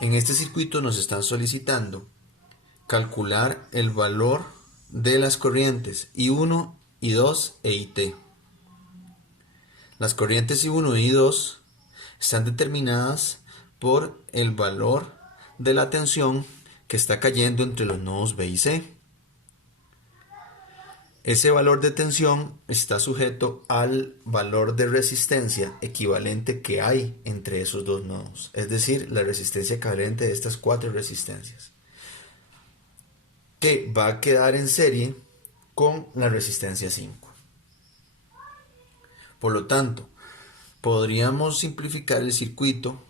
En este circuito nos están solicitando calcular el valor de las corrientes I1, I2 e IT. Las corrientes I1 y I2 están determinadas por el valor de la tensión que está cayendo entre los nodos B y C. Ese valor de tensión está sujeto al valor de resistencia equivalente que hay entre esos dos nodos, es decir, la resistencia equivalente de estas cuatro resistencias, que va a quedar en serie con la resistencia 5. Por lo tanto, podríamos simplificar el circuito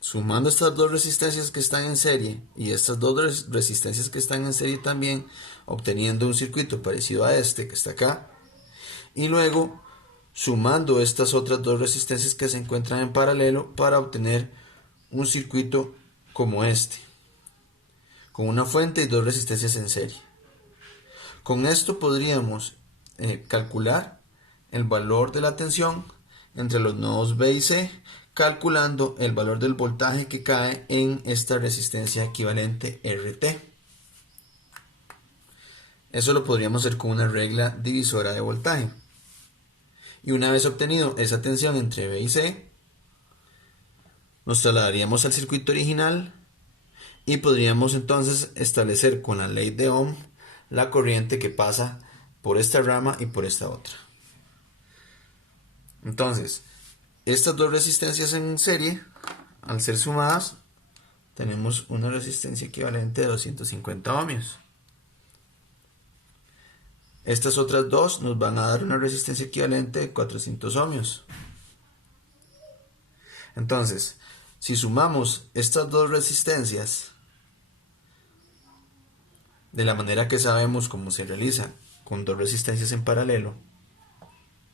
sumando estas dos resistencias que están en serie y estas dos resistencias que están en serie también, obteniendo un circuito parecido a este que está acá, y luego sumando estas otras dos resistencias que se encuentran en paralelo para obtener un circuito como este, con una fuente y dos resistencias en serie. Con esto podríamos calcular el valor de la tensión entre los nodos B y C, calculando el valor del voltaje que cae en esta resistencia equivalente RT. Eso lo podríamos hacer con una regla divisora de voltaje. Y una vez obtenido esa tensión entre B y C, nos trasladaríamos al circuito original y podríamos entonces establecer con la ley de Ohm la corriente que pasa por esta rama y por esta otra. Entonces, estas dos resistencias en serie, al ser sumadas, tenemos una resistencia equivalente de 250 ohmios. Estas otras dos nos van a dar una resistencia equivalente de 400 ohmios. Entonces, si sumamos estas dos resistencias de la manera que sabemos cómo se realiza con dos resistencias en paralelo,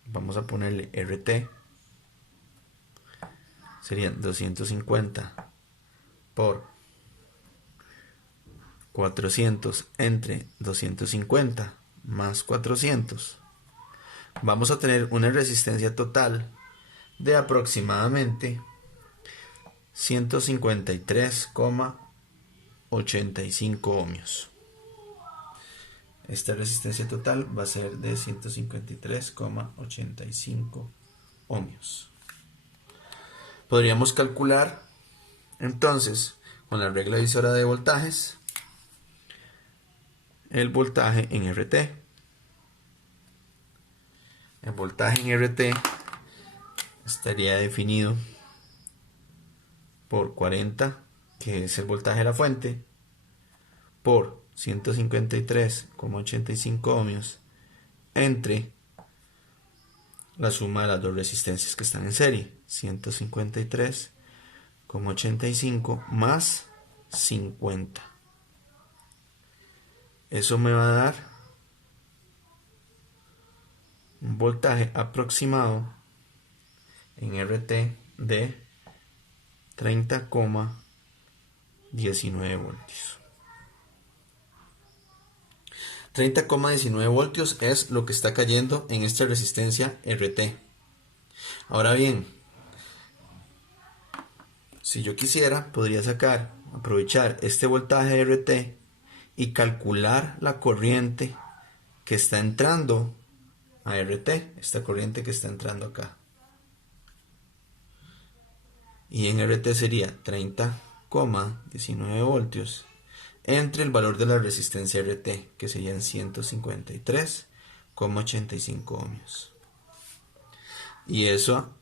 vamos a ponerle RT, serían 250 por 400 entre 250 más 400. Vamos a tener una resistencia total de aproximadamente 153,85 ohmios. Esta resistencia total va a ser de 153,85 ohmios. Podríamos calcular entonces con la regla divisora de voltajes el voltaje en RT. El voltaje en RT estaría definido por 40, que es el voltaje de la fuente, por 153,85 ohmios entre la suma de las dos resistencias que están en serie, 153,85 más 50. Eso me va a dar un voltaje aproximado en RT de 30,19 voltios. 30,19 voltios es lo que está cayendo en esta resistencia RT. Ahora bien, si yo quisiera, podría aprovechar este voltaje RT y calcular la corriente que está entrando a RT, esta corriente que está entrando acá. Y en RT sería 30,19 voltios entre el valor de la resistencia RT, que serían 153,85 ohmios. Y esa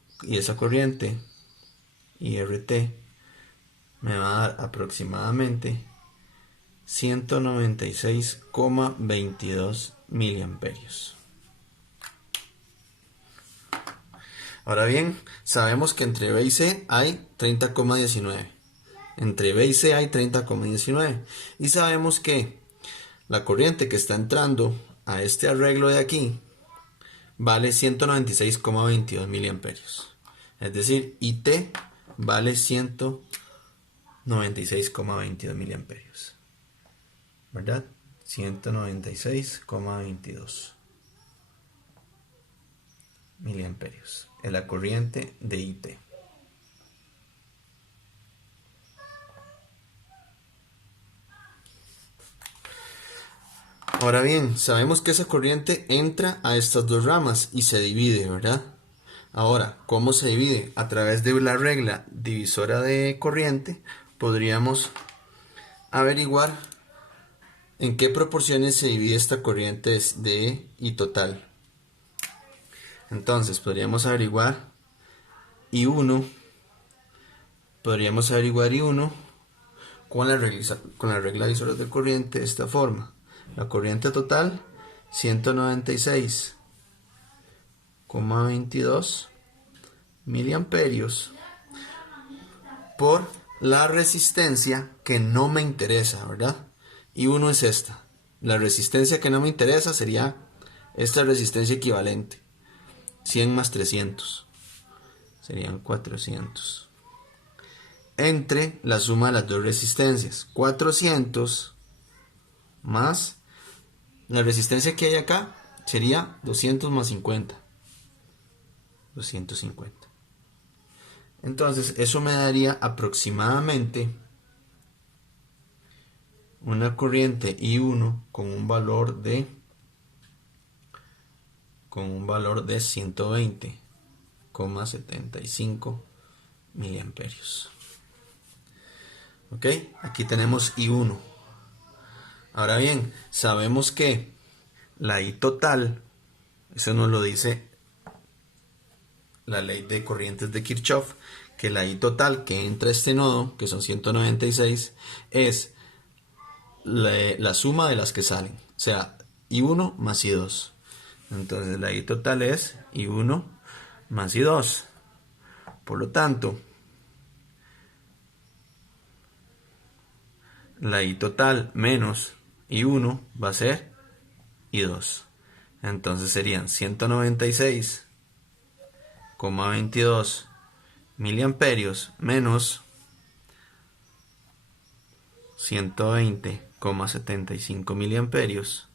corriente y RT me va a dar aproximadamente 196,22 miliamperios. Ahora bien, sabemos que entre B y C hay 30,19. Entre B y C hay 30,19. Y sabemos que la corriente que está entrando a este arreglo de aquí vale 196,22 miliamperios. Es decir, IT vale 196,22 miliamperios. ¿Verdad? 196,22 miliamperios. Es la corriente de IT. Ahora bien, sabemos que esa corriente entra a estas dos ramas y se divide, ¿verdad? Ahora, ¿cómo se divide? A través de la regla divisora de corriente, podríamos averiguar en qué proporciones se divide esta corriente de I total. Entonces, podríamos averiguar I1 con la regla divisora de corriente de esta forma. La corriente total 196,22 miliamperios por la resistencia que no me interesa, ¿verdad? Y uno es esta. La resistencia que no me interesa sería esta resistencia equivalente. 100 más 300 serían 400. Entre la suma de las dos resistencias. 400 más la resistencia que hay acá sería 200 más 50. 250. Entonces eso me daría aproximadamente una corriente I1 con un valor de 120,75 miliamperios. Ok, aquí tenemos I1. Ahora bien, sabemos que la I total, eso nos lo dice la ley de corrientes de Kirchhoff, que la I total que entra a este nodo, que son 196, es la suma de las que salen, o sea, I1 más I2. Entonces la I total es I1 más I2. Por lo tanto, la I total menos I1 va a ser I2. Entonces serían 196,22 miliamperios menos 120,75 miliamperios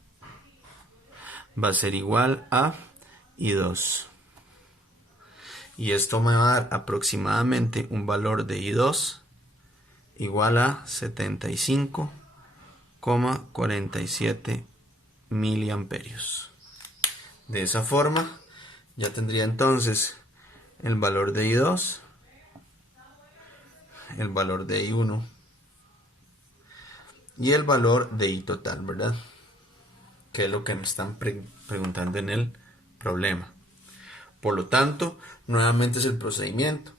va a ser igual a I2. Y esto me va a dar aproximadamente un valor de I2 igual a 75,47 miliamperios. De esa forma ya tendría entonces el valor de I2, el valor de I1 y el valor de I total, ¿verdad? Que es lo que me están preguntando en el problema. Por lo tanto, nuevamente es el procedimiento.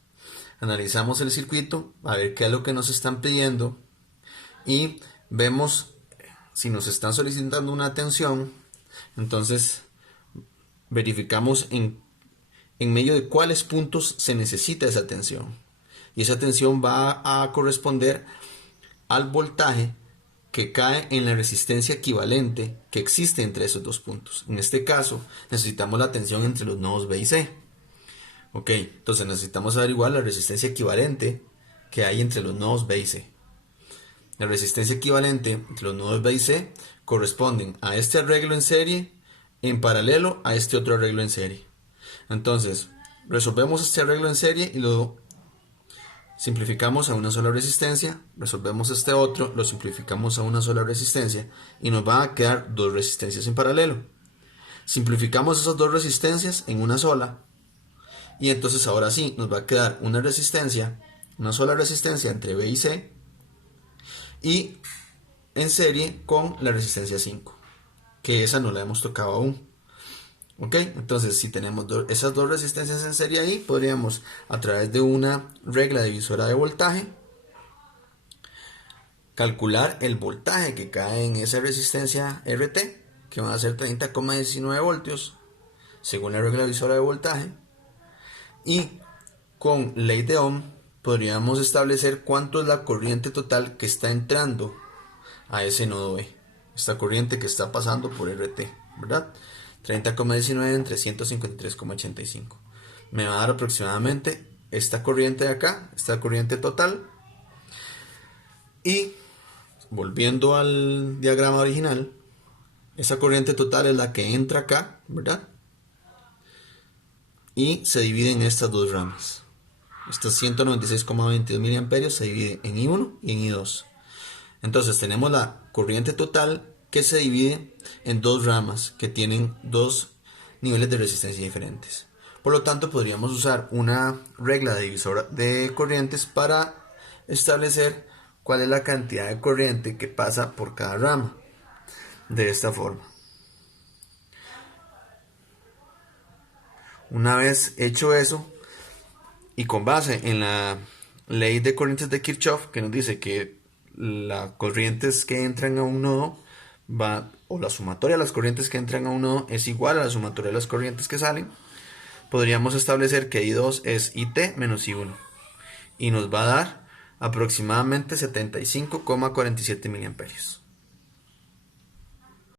Analizamos el circuito, a ver qué es lo que nos están pidiendo y vemos si nos están solicitando una tensión. Entonces verificamos en medio de cuáles puntos se necesita esa tensión. Y esa tensión va a corresponder al voltaje que cae en la resistencia equivalente que existe entre esos dos puntos. En este caso necesitamos la tensión entre los nodos B y C. Ok, entonces necesitamos averiguar la resistencia equivalente que hay entre los nodos B y C. La resistencia equivalente entre los nodos B y C corresponden a este arreglo en serie en paralelo a este otro arreglo en serie. Entonces resolvemos este arreglo en serie y lo simplificamos a una sola resistencia, resolvemos este otro, lo simplificamos a una sola resistencia y nos van a quedar dos resistencias en paralelo. Simplificamos esas dos resistencias en una sola y entonces ahora sí nos va a quedar una resistencia, una sola resistencia entre B y C y en serie con la resistencia 5, que esa no la hemos tocado aún. Ok, entonces si tenemos esas dos resistencias en serie ahí, podríamos a través de una regla divisora de voltaje calcular el voltaje que cae en esa resistencia RT, que van a ser 30,19 voltios según la regla divisora de voltaje, y con ley de Ohm podríamos establecer cuánto es la corriente total que está entrando a ese nodo B, esta corriente que está pasando por RT, ¿verdad? 30,19 entre 153,85. Me va a dar aproximadamente esta corriente de acá, esta corriente total. Y volviendo al diagrama original, esa corriente total es la que entra acá, ¿verdad? Y se divide en estas dos ramas. Estos 196,22 miliamperios se divide en I1 y en I2. Entonces tenemos la corriente total que se divide en dos ramas que tienen dos niveles de resistencia diferentes. Por lo tanto, podríamos usar una regla de divisor de corrientes para establecer cuál es la cantidad de corriente que pasa por cada rama. De esta forma. Una vez hecho eso, y con base en la ley de corrientes de Kirchhoff, que nos dice que las corrientes que entran a un nodo o la sumatoria de las corrientes que entran a un nodo es igual a la sumatoria de las corrientes que salen, podríamos establecer que I2 es IT menos I1 y nos va a dar aproximadamente 75,47 miliamperios.